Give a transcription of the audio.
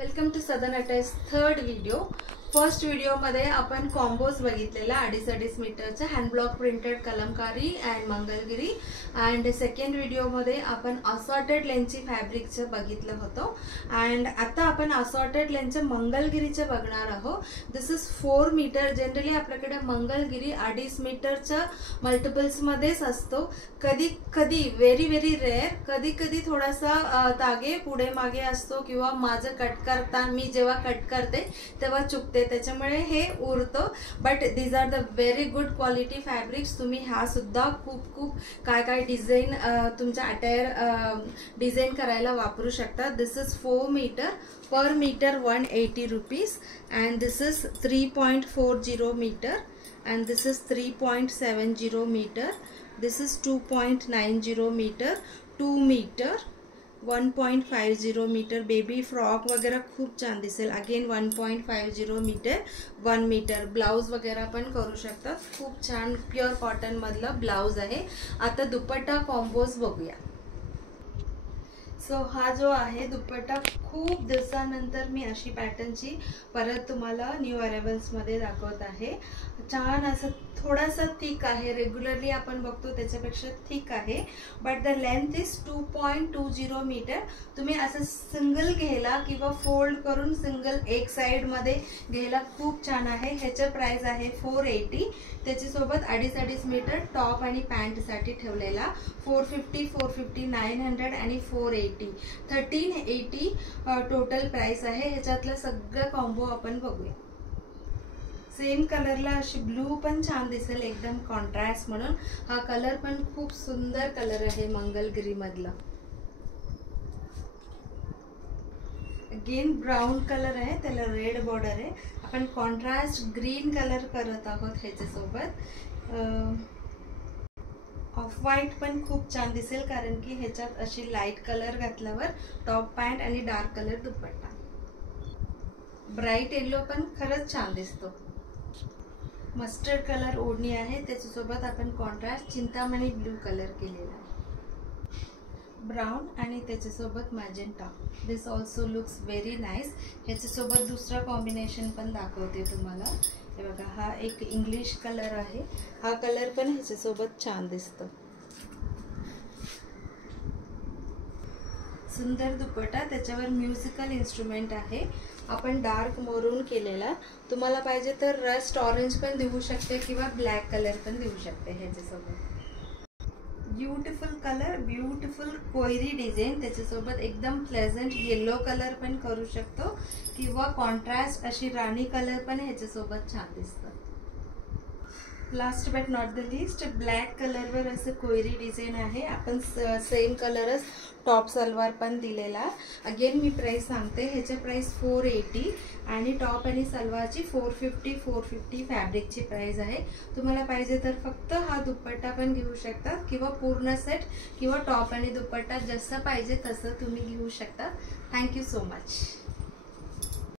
Welcome to Sadan अटॅच third video. First व्हिडिओमध्ये आपण कॉम्बोज बघितलेला 2.5 मीटरचा hand block printed Kalamkari and Mangalagiri. And second व्हिडिओमध्ये आपण असॉर्टेड लेंथची फॅब्रिकचं बघितलं होतं. अँड आता आपण असॉर्टेड लेंथचं मंगलगिरीचं बघणार आहोत. दिस इज 4 मीटर. जनरली आपल्याकडे मंगलगिरी 2.5 मीटरच्या मल्टिपल्समध्येच असतो. कधी कधी व्हेरी व्हेरी रेअर, कधी कधी थोडासा तागे पुढे मागे असतो किंवा माझं कट करता मी जेव्हा कट करते तेव्हा चुकते, त्याच्यामुळे हे उरतं. But these are the very good quality fabrics. तुम्ही ह्या सुद्धा खूप खूप काय काय डिझाईन तुमच्या अटायर डिझाईन करायला वापरू शकता. This is 4 metre. Per metre 180 rupees. And this is 3.40 metre. and this is 3.70 meter. This is 2.90 meter, 2 meter, 1.50 meter. Baby frock वगैरह खूप छान दिसेल. Again 1.50 metre, 1 metre. ब्लाउज वगैरह पण करू शकतात. खूप छान प्युअर कॉटन मधला ब्लाउज आहे. आता दुपट्टा कॉम्बोज बघूया. सो हा जो आहे दुपट्टा, खूप दिवसानंतर मी अशी पॅटर्नची परत तुम्हाला न्यू अरायवल्स मध्ये दाखवत आहे. छान असं थोडासा थिक आहे. रेग्युलरली आपण बघतो त्याच्यापेक्षा थिक आहे. But the length is 2.20 meter. तुम्ही असं सिंगल घ्यायला किंवा फोल्ड करून सिंगल एक साइड मध्ये घ्यायला खूप छान आहे. ह्याचं प्राइस आहे 480. त्याच्यासोबत 2.5 मीटर टॉप आणि पॅन्ट साठी ठेवलेला 450, 450, 900 आणि 480, 1380 टोटल प्राइस आहे. ह्याच्यातलं सगळं कॉम्बो आपण बघूया. सेम कलरला अशी ब्लू पण छान दिसेल, एकदम कॉन्ट्रास्ट म्हणून. हा कलर पण खूप सुंदर कलर आहे मंगलगिरी मधला. अगेन ब्राउन कलर आहे, त्याला रेड बॉर्डर आहे. आपण कॉन्ट्रास्ट ग्रीन कलर करत आहोत ह्याच्यासोबत. ऑफ व्हाईट पण खूप छान दिसेल, कारण की ह्याच्यात अशी लाईट कलर घातल्यावर टॉप पॅन्ट आणि डार्क कलर दुपट्टा. ब्राईट येलो पण खरंच छान दिसतो. मस्टर्ड कलर ओढणी आहे, त्याच्यासोबत आपण कॉन्ट्रास्ट चिंतामणी ब्लू कलर केलेला आहे. ब्राउन आणि त्याच्यासोबत मॅजेंटा. दिस ऑल्सो लुक्स व्हेरी नाईस. ह्याच्यासोबत दुसरा कॉम्बिनेशन पण दाखवते तुम्हाला. हे बघा, हा एक इंग्लिश कलर आहे. हा कलर पण ह्याच्यासोबत छान दिसतो. सुंदर दुपट्टा, त्याच्यावर म्युझिकल इन्स्ट्रुमेंट आहे. आपण डार्क मरून केलेला. तुम्हाला पाहिजे तर रस्ट ऑरेंज पण देऊ शकते किंवा ब्लॅक कलर पण देऊ शकते ह्याच्यासोबत. ब्युटिफुल कलर, ब्युटिफुल कोयरी डिझाईन. त्याच्यासोबत एकदम प्लेझंट येलो कलर पण करू शकतो किंवा कॉन्ट्रास्ट अशी राणी कलर पण ह्याच्यासोबत छान दिसतं. Last but not the list, black कलरवर असं कोयरी डिझाईन आहे. आपण सेम कलरच टॉप सलवार पण दिलेला. अगेन मी प्राइस सांगते. ह्याचे प्राइस 480 आणि टॉप आणि सलवारची 450, 450 फॅब्रिकची प्राइस आहे. तुम्हाला पाहिजे तर फक्त हा दुपट्टा पण घेऊ शकता किंवा पूर्ण सेट किंवा टॉप आणि दुपट्टा जसं पाहिजे तसं तुम्ही घेऊ शकता. Thank you so much.